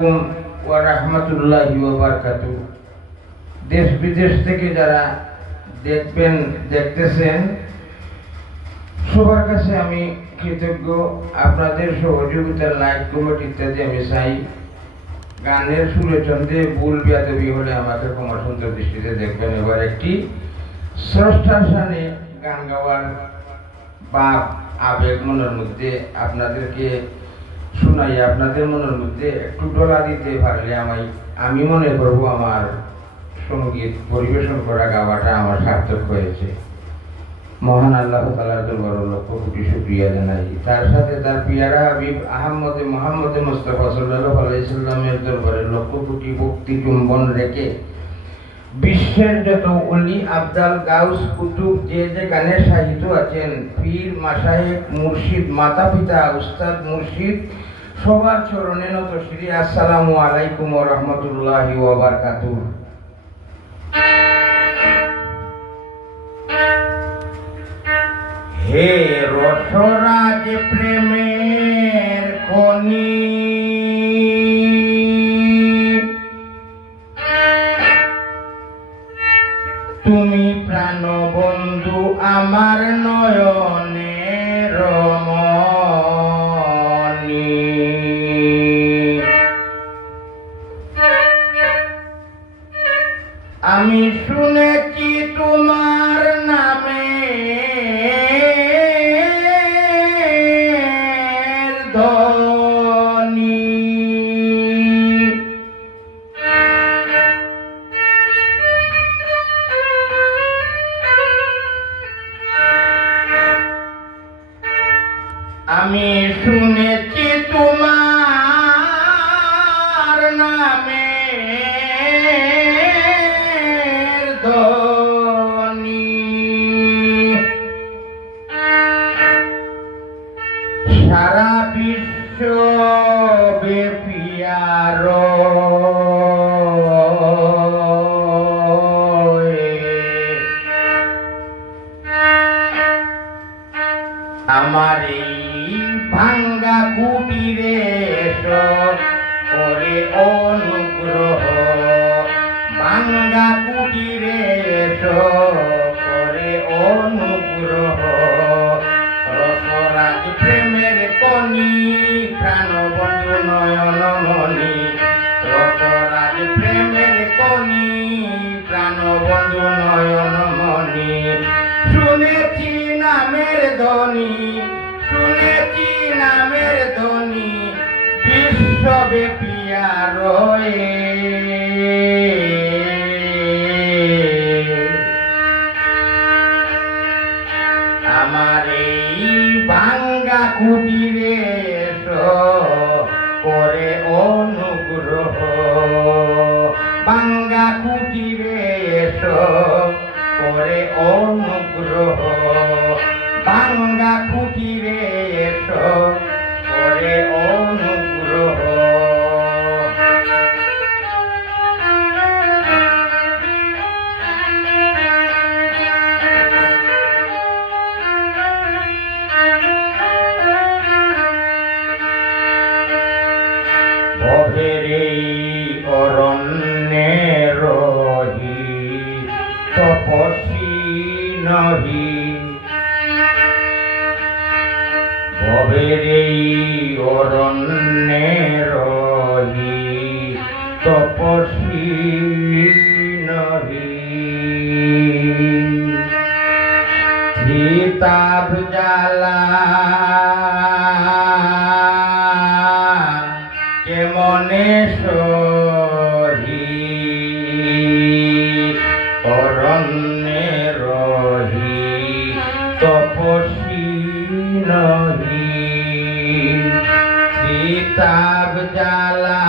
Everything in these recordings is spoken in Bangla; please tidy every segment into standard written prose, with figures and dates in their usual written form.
ওয়া রাহমাতুল্লাহি ওয়া বারাকাতুহু। দেশ বিদেশ থেকে যারা দেখতেছেন সবার কাছে আমি কৃতজ্ঞ। আপনাদের সহযোগিতার লাইক কমেন্ট ইত্যাদি আমি চাই। গানের সুরে ছন্দে ভুল বেয়াদবি হলে আমাকে ক্ষমা সুন্দর দৃষ্টিতে দেখবেন। এবার একটি স্রষ্টার সামনে গান গাওয়ার বা আবেগ মনের মধ্যে আপনাদেরকে শোনাই, আপনাদের মনের মধ্যে একটু ডোলা দিতে পারলে আমি মনে করব আমার সঙ্গীত পরিবেশন করা গাওয়াটা আমার সার্থক হয়েছে। মহান আল্লাহ তাআলার দরবারে লক্ষ কোটি শুকরিয়া জানাই। তার সাথে তার পিয়ারা হাবিব মুহাম্মদ মুস্তাফা সাল্লাল্লাহু আলাইহি সাল্লামের দরবারে লক্ষ কোটি ভক্তি চুম্বন রেখে বিশ্বের যত ওলি আবদাল গাউস কুতুব যে যেখানে সাহিত্য আছেন, পীর মাশায়েখ মুর্শিদ মাতা পিতা উস্তাদ মুর্শিদ সবার চরণে নত শ্রী আসসালামু আলাইকুম ওয়া রাহমাতুল্লাহি ওয়া বারাকাতুহু। হে রসরাজ প্রেমের খনি, তুমি প্রাণবন্ধু আমার নয়নের মনি। আমি শুনেছি তোমার নামে ধ্বনি, আমি শুনেছি তোমার নামে ধ্বনি, সারা বিশ্ব ব্যাপী আরো আমার এই ভাঙ্গা কুটিরে করে অনুগ্রহ, ভাঙ্গা কুটিরে করে অনুগ্রহ। রসরাজ প্রেমের কনি, প্রাণবন্ধু নয়ন মনি। রসরাজ প্রেমের কনি, প্রাণবন্ধু নয়ন মনি। শুনেছি নামের ধ্বনি, শুনেছি নামের ধ্বনি বিশ্বব্যাপী আরয়ে। আমার এই ভাঙ্গা কুটিরে করে অনুগ্রহ, ভাঙ্গা কুটিরে করে অনুগ্রহ, ভাঙ্গা কুটিরে করে অনুগ্রহ। ভবের এই অরণ্যে রহি তপস্বী নহি, ভবের এই অরণ্যে রহি তপস্বী নহি। কিতাব জ্বালা কেমনে সহি, অরণ্যে রহি তপস্বী নহি। কিতাব জ্বালা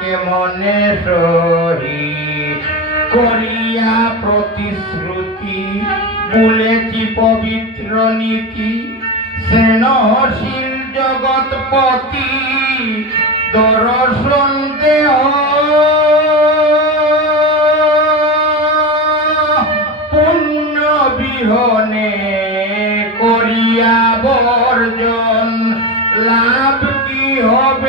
কেমনে সহি, করিয়া প্রতিশ্রুতি বলেছি পবিত্র নীতি। স্নেহশীল জগৎপতি দর্শন দেহ, পুণ্য বিহনে করিয়া বর্জন লাভ কি হবে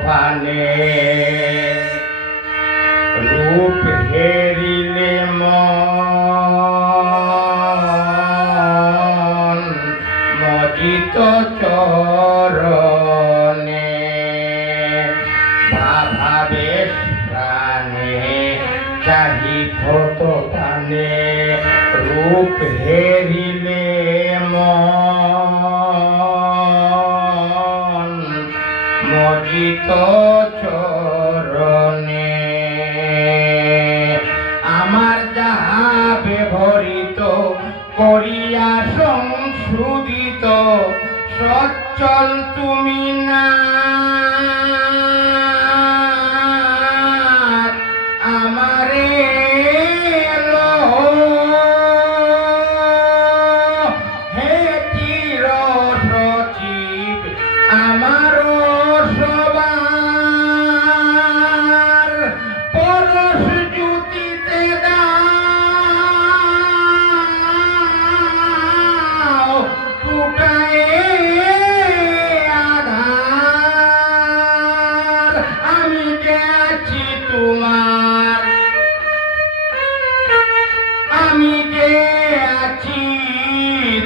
পানে রূপ হেরিলে মন মজিত চরণে ভাবেশ প্রাণে চাহিত পানে রূপ হেরিলে মন মজিত চরণে আমার যাহা ব্যবহৃত করিয়া সংশোধিত সচ্ছল তুমি না আমারে হে চির সচিব আমার সবার পরশ জ্যোতিতে দাও টুটায়ে আধার আমি যে আছি তোমার আমি যে আছি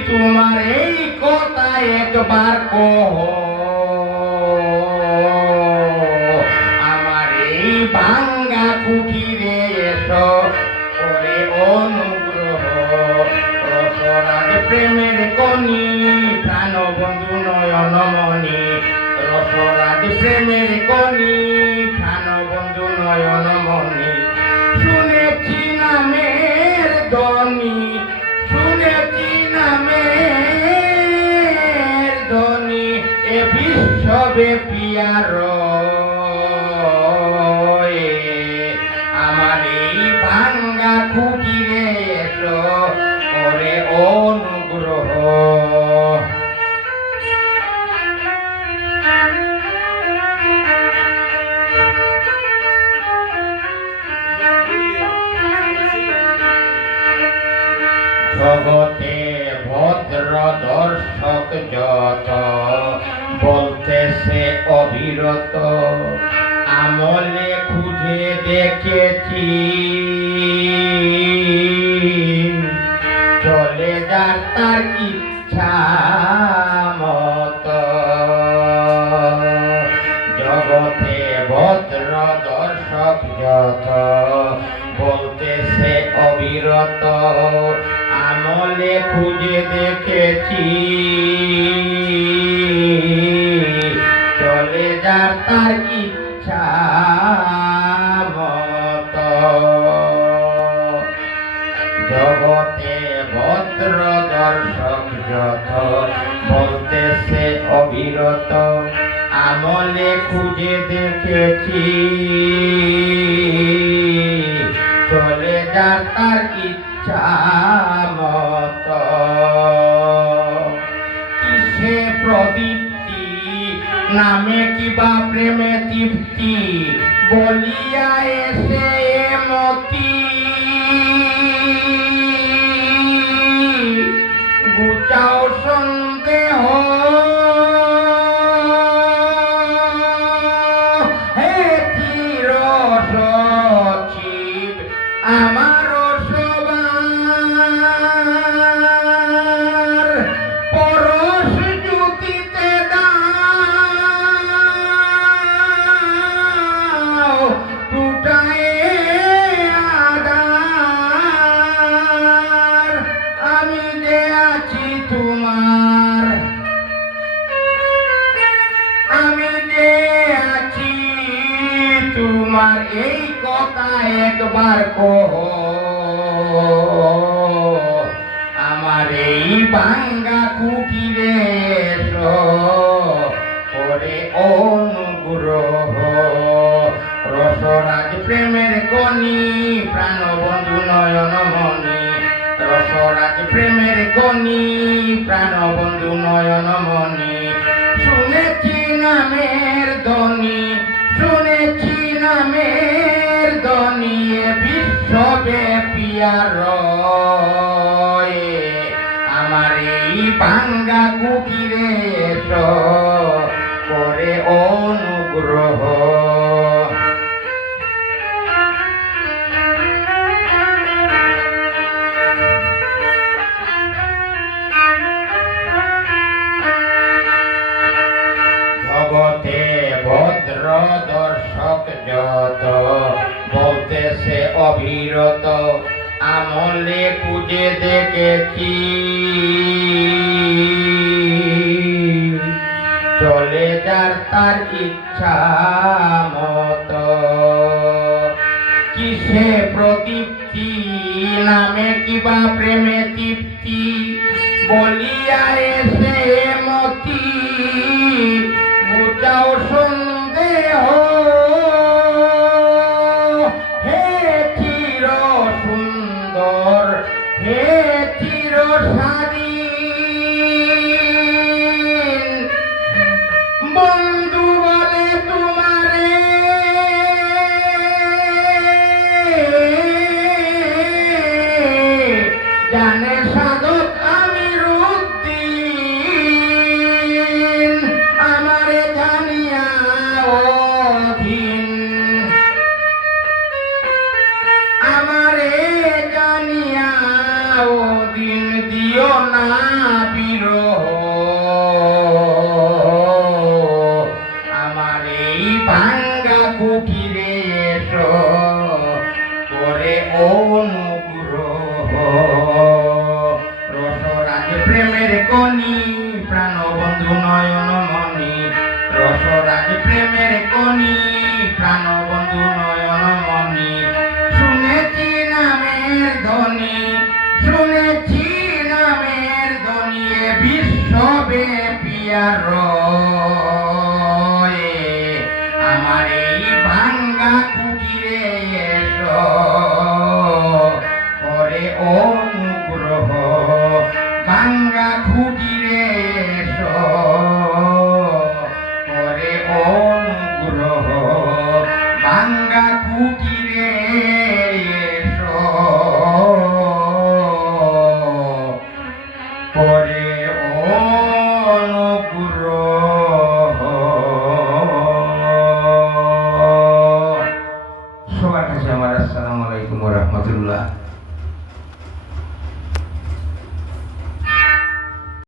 তোমার এই কথা একবার কহ আমার এই ভাঙ্গা কুটিরে এসো করে অনুগ্রহ রসরাজ প্রেমের কনি প্রাণবন্ধু নয়নমণি রসরাজ প্রেমের কনি প্রাণবন্ধু নয়নমণি শুনেছি নামের ধ্বনি শুনেছি নামের ধ্বনি এ বিশ্বব্যাপী আর আমার এই ভাঙ্গা কুটিরে এসো করে অনুগ্রহ জগতে ভদ্র দর্শক যত বলতেছে অবিরত আমলে খুঁজে দেখেছি চলে যার তার ইচ্ছা মত জগতে ভদ্র দর্শক যত বলতেছে অবিরত আমলে খুঁজে দেখেছি চলে যার তার ইচ্ছা মত জগতে ভদ্র দর্শক যত বলতেছে অবিরত আমলে খুঁজে দেখেছি চলে যার তার ইচ্ছা মত কিসে প্রদীপ্তি নামে কিবা প্রেমে তৃপ্তি বলিয়া এসে মতি গুচাও সন্দেহ হে চির সচিব আমার সবার পরশ জ্যোতিতে দাও টুটায়ে আধার আমি যে আছি তোমার আমি যে আছি তোমার এই কথা একবার কহ আমার এই ভাঙ্গা কুটিরে এসো করে অনুগ্রহ রসরাজ প্রেমের কনি প্রাণবন্ধু নয়নমণি রসরাজ প্রেমের কনি প্রাণবন্ধু নয়নমণি শুনেছি নামের ধ্বনি শুনেছি নামের ধ্বনি বিশ্বব্যাপী আর আমার এই ভাঙ্গা কুটিরে এসো করে অনুগ্রহ দর্শক যত বলতেছে অবিরত আমলে খুঁজে দেখেছি চলে যার তার ইচ্ছা মতো কিসে প্রদীপ্তি নামে কিবা প্রেমে তৃপ্তি বলিয়া এসে মতি বুঝাও সন্দেহ হে চির সুন্দর হে চির স্বাধীন বন্ধু বলে তোমারে জানে সাধক আমির উদ্দিন আমারে জানিয়া অধীন আমারে জানিয়া অধীন দিও না বিরহ আমার এই ভাঙ্গা কুটিরে এসো করে অনুগ্রহ রসরাজ প্রেমের কনি প্রাণবন্ধু নয়ন মণি রসরাজ প্রেমের কনি প্রাণবন্ধু নয়ন মণি শুনেছি নামের ধ্বনি শুনেছি নামের ধ্বনি এ বিশ্বব্যাপী আর আমার এই ভাঙ্গা কুটিরে এসো করে অনুগ্রহ ভাঙ্গা কুটিরে এসো করে অনুগ্রহ ভাঙ্গা কুটিরে